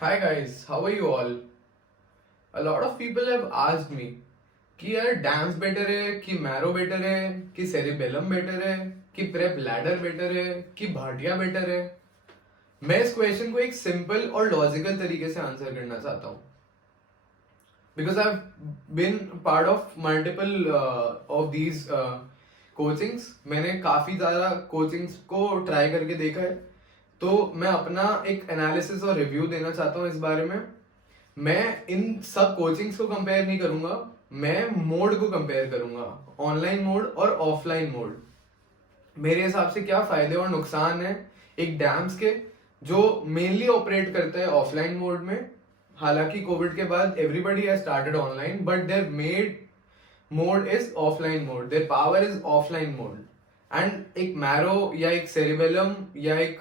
Hi guys, how are you all? A lot of people have asked me कि यार dams better है कि marrow better है कि सेरिबेलम बेटर है कि प्रेप लैडर बेटर है कि भाटिया बेटर है। मैं इस क्वेश्चन को एक सिंपल और लॉजिकल तरीके से आंसर करना चाहता हूँ because I been part of multiple of these coachings. मैंने काफी ज्यादा कोचिंग्स को ट्राई करके देखा है, तो मैं अपना एक एनालिसिस और रिव्यू देना चाहता हूँ इस बारे में। मैं इन सब कोचिंग्स को कंपेयर नहीं करूंगा, मैं मोड को कंपेयर करूंगा, ऑनलाइन मोड और ऑफलाइन मोड। मेरे हिसाब से क्या फायदे और नुकसान है एक डैम्स के, जो मेनली ऑपरेट करता है ऑफलाइन मोड में। हालांकि कोविड के बाद everybody has started online, but their made mode is offline mode, their power is offline mode. And एक मैरो या एक सेरिबेलम या एक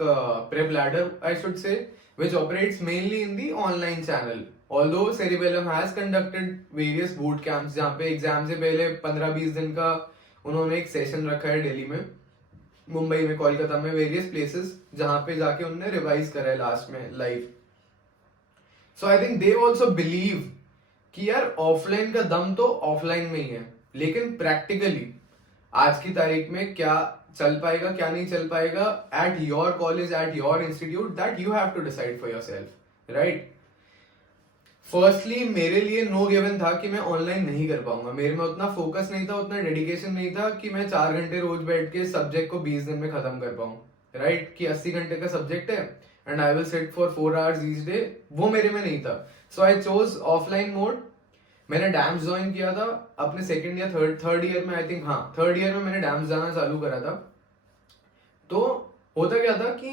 PrepLadder I should say which operates mainly in the online channel. Although Cerebellum has conducted various boot camps जहाँ पे exam से पहले 15-20 दिन का उन्होंने एक सेशन रखा है दिल्ली में, मुंबई में, कोलकाता में, वेरियस प्लेसेस जहाँ पे जाके उन्होंने रिवाइज करा है लास्ट में live. So I think they also believe कि यार ऑफलाइन का दम तो ऑफलाइन में ही है, लेकिन प्रैक्टिकली आज की तारीख में क्या चल पाएगा क्या नहीं चल पाएगा at your college, at your institute, that you have to decide for your self, right. Firstly मेरे लिए नो गिवन था कि मैं ऑनलाइन नहीं कर पाऊंगा। मेरे में उतना फोकस नहीं था, उतना डेडिकेशन नहीं था कि मैं 4 घंटे रोज बैठ के सब्जेक्ट को 20 दिन में खत्म कर पाऊं, राइट। कि 80 घंटे का सब्जेक्ट है and I will sit for 4 hours each day, वो मेरे में नहीं था। सो आई चोज ऑफलाइन मोड। मैंने डैम्स ज्वाइन किया था अपने सेकंड या थर्ड ईयर में, आई थिंक, हाँ थर्ड ईयर में मैंने डैम्स जाना चालू करा था। तो होता क्या था कि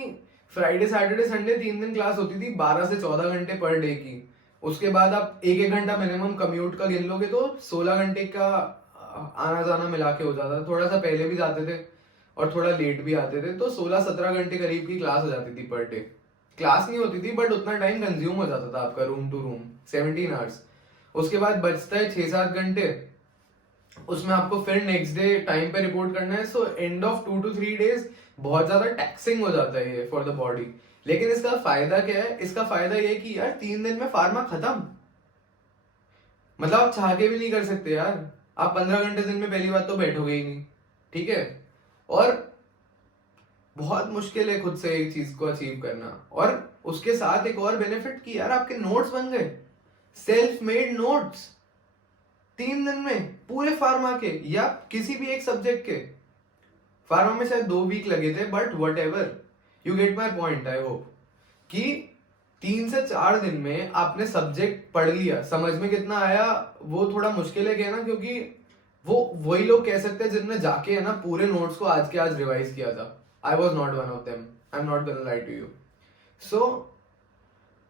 फ्राइडे सैटरडे संडे 3 दिन क्लास होती थी, 12 से 14 घंटे पर डे की। उसके बाद आप एक एक घंटा मिनिमम कम्यूट का गिन लोगे तो 16 घंटे का आना जाना मिला के हो जाता था। थोड़ा सा पहले भी जाते थे और थोड़ा लेट भी आते थे, तो 16-17 घंटे करीब की क्लास हो जाती थी पर डे। क्लास नहीं होती थी बट उतना टाइम कंज्यूम हो जाता था आपका रूम टू रूम, 17 आवर्स। उसके बाद बचता है 6-7 घंटे, उसमें आपको फिर नेक्स्ट डे टाइम पे रिपोर्ट करना है। So end of 2 to 3 days बहुत ज्यादा टैक्सिंग हो जाता है ये फॉर द बॉडी। लेकिन इसका फायदा क्या है? इसका फायदा ये है कि यार 3 दिन में फार्मा खत्म। मतलब आप चाह के भी नहीं कर सकते यार, आप 15 घंटे दिन में पहली बात तो बैठोगे ही नहीं, ठीक है। और बहुत मुश्किल है खुद से एक चीज को अचीव करना। और उसके साथ एक और बेनिफिट कि यार आपके नोट्स बन गए, सेल्फ मेड नोट्स 3 दिन में पूरे फार्मा के या किसी भी एक सब्जेक्ट के। फार्मा में शायद 2 वीक लगे थे, but what ever, you get my point. I hope कि 3 से 4 दिन में आपने सब्जेक्ट पढ़ लिया। समझ में कितना आया वो थोड़ा मुश्किल है कहना, क्योंकि वो वही लोग कह सकते हैं जिनने जाके है ना पूरे नोट्स को आज के आज रिवाइज किया था। I was not one of them, I am not gonna lie to you. So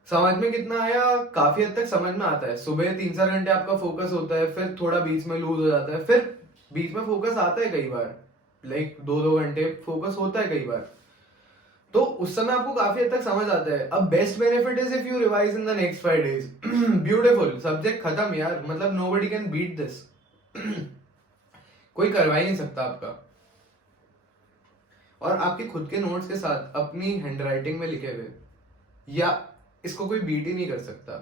समझ में कितना आया? काफी हद तक समझ में आता है। सुबह 3-4 घंटे आपका फोकस होता है, फिर थोड़ा बीच में लूज हो जाता है, फिर बीच में फोकस आता है कई बार, लाइक 2-2 घंटे फोकस होता है कई बार। तो उस समय आपको काफी हद तक समझ आता है। अब best benefit is if you revise in the next 5 days। Beautiful, subject खत्म यार, मतलब नोबडी कैन बीट दिस। कोई करवा ही नहीं सकता आपका। और आपके खुद के नोट्स के साथ अपनी हैंडराइटिंग में लिखे हुए, या इसको कोई बीट ही नहीं कर सकता।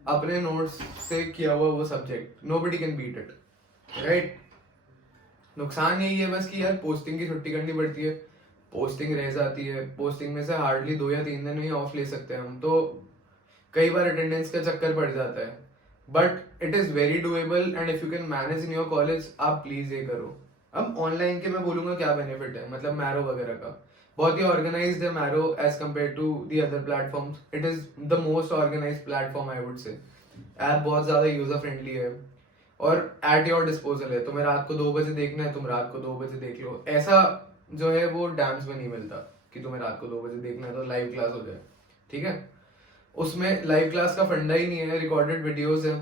अपने नोट्स से किया हुआ वो subject, nobody can beat it, right. नुकसान यही है बस कि यार पोस्टिंग की छुट्टी करनी पड़ती है, पोस्टिंग रह जाती है, पोस्टिंग में से हार्डली 2 या 3 दिन ही ऑफ ले सकते हैं हम, तो कई बार अटेंडेंस का चक्कर पड़ जाता है। But it is very doable and if you can manage in your college, आप प्लीज ये करो। अब ऑनलाइन के मैं बोलूंगा क्या बेनिफिट है, मतलब मैरो वगैरह का बहुत ही ऑर्गेनाइज्ड है Marrow as compared to the other platforms. It is the most organised platform I would say. App बहुत ज्यादा यूजर फ्रेंडली है और एट योर डिस्पोजल है। तुम्हें रात को 2 बजे देखना है, तुम रात को 2 बजे देख लो। ऐसा जो है वो डैम्स में नहीं मिलता कि तुम्हें रात को 2 बजे देखना है तो लाइव क्लास हो जाए, ठीक है। उसमें लाइव क्लास का फंडा ही नहीं है, रिकॉर्डेड वीडियोस है।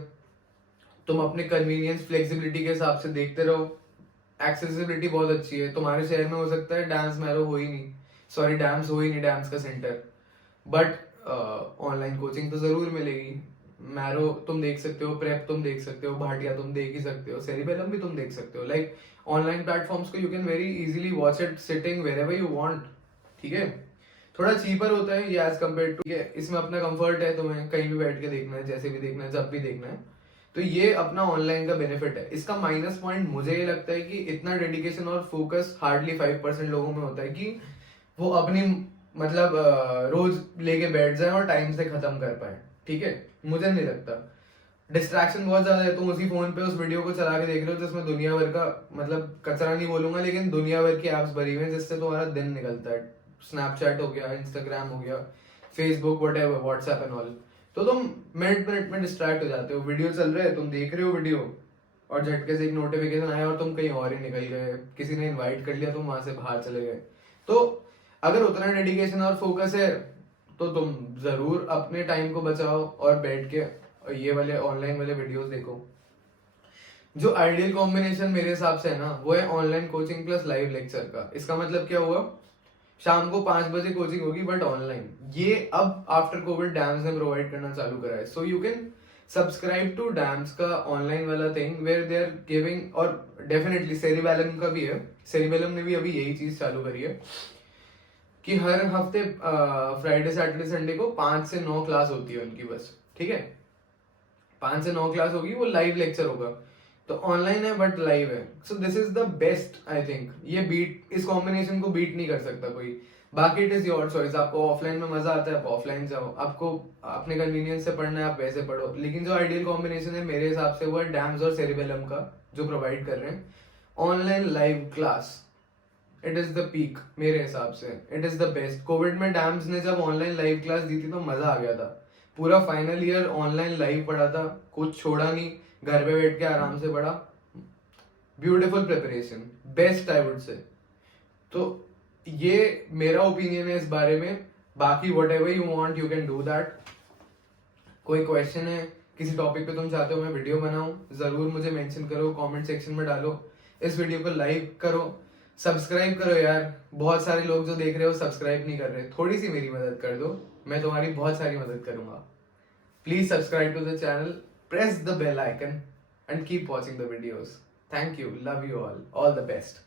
तुम अपने कन्वीनियंस फ्लेक्सिबिलिटी के हिसाब से देखते रहो। एक्सेसिबिलिटी बहुत अच्छी है। तुम्हारे शहर में हो सकता है डांस मैरो हो ही नहीं, सॉरी डैम्स हो ही नहीं, डैम्स का सेंटर, बट ऑनलाइन कोचिंग तो जरूर मिलेगी। मैरो तुम देख सकते हो, प्रेप तुम देख सकते हो, भाटिया तुम देख ही सकते हो, सेरिबेलम भी तुम देख सकते हो। लाइक ऑनलाइन प्लेटफॉर्म्स को you can very easily watch it sitting wherever you want, ठीक है। थोड़ा चीपर होता है ये एज कम्पेयर टू, इसमें अपना कंफर्ट है, तुम्हें कहीं भी बैठ के देखना है, जैसे भी देखना है, जब भी देखना है, तो ये अपना ऑनलाइन का बेनिफिट है। इसका माइनस पॉइंट मुझे ये लगता है कि इतना डेडिकेशन और फोकस हार्डली 5% लोगों में होता है कि वो अपनी मतलब रोज लेके बैठ जाए और टाइम से खत्म कर पाए। ठीक है, मुझे नहीं लगता। डिस्ट्रैक्शन बहुत ज्यादा है, तुम उसी फोन पे उस वीडियो को चला के देख रहे हो जिसमें दुनिया भर का, मतलब कचरा नहीं बोलूंगा लेकिन दुनिया भर की एप्स भरी हुई हैं जिससे तुम्हारा दिन निकलता है। स्नैपचैट हो गया, इंस्टाग्राम हो गया, Facebook, whatever, WhatsApp and all. तो तुम मिनट मिनट में डिस्ट्रैक्ट हो जाते हो। वीडियो चल रहा है, तुम देख रहे हो वीडियो, और झटके से एक नोटिफिकेशन आया और तुम कहीं और ही निकल गए, किसी ने इनवाइट कर लिया, तुम वहां से बाहर चले गए। तो अगर उतना डेडिकेशन और फोकस है तो तुम जरूर अपने टाइम को बचाओ और बैठ के ये वाले ऑनलाइन वाले वीडियोस देखो। जो आइडियल कॉम्बिनेशन मेरे हिसाब से है ना, वो है online coaching plus live lecture का। इसका मतलब क्या हुआ, शाम को 5 बजे कोचिंग होगी बट ऑनलाइन। ये अब आफ्टर कोविड डैम्स ने प्रोवाइड करना चालू करा है। So you can subscribe to DAMS का ऑनलाइन वाला thing where they are giving, और डेफिनेटली सेरिबेलम का भी है। सेरिबेलम ने भी अभी यही चीज चालू करी है कि हर हफ्ते फ्राइडे सैटरडे संडे को 5 से 9 क्लास होती है उनकी बस। ठीक है, 5 से 9 क्लास होगी, वो लाइव लेक्चर होगा। तो ऑनलाइन है बट लाइव है। So this is the best I think. ये बीट, इस कॉम्बिनेशन को बीट नहीं कर सकता कोई। बाकी इट इज योर चॉइस, आपको ऑफलाइन में मजा आता है आप ऑफलाइन जाओ, आपको अपने कन्वीनियंस से पढ़ना है आप वैसे पढ़ो। लेकिन जो आइडियल कॉम्बिनेशन है मेरे हिसाब से वो है डैम्स और सेरिबेलम का, जो प्रोवाइड कर रहे हैं online live class. It is the peak मेरे हिसाब से, it is the best. Covid में डैम्स ने जब ऑनलाइन लाइव क्लास दी थी तो मजा आ गया था। पूरा फाइनल ईयर ऑनलाइन लाइव पढ़ा था, कुछ छोड़ा नहीं, घर पे बैठ के आराम से पढ़ा। Beautiful preparation, best I would से। तो ये मेरा ओपिनियन है इस बारे में। बाकी what ever you want you can do that. कोई क्वेश्चन है, किसी टॉपिक पे तुम चाहते हो मैं वीडियो बनाऊं, जरूर मुझे मेंशन करो, कमेंट सेक्शन में डालो। इस वीडियो को लाइक करो, सब्सक्राइब करो यार। बहुत सारे लोग जो देख रहे हो सब्सक्राइब नहीं कर रहे, थोड़ी सी मेरी मदद कर दो, मैं तुम्हारी बहुत सारी मदद करूंगा। Please subscribe to the channel, press the bell icon and keep watching the videos. Thank you, love you all the best.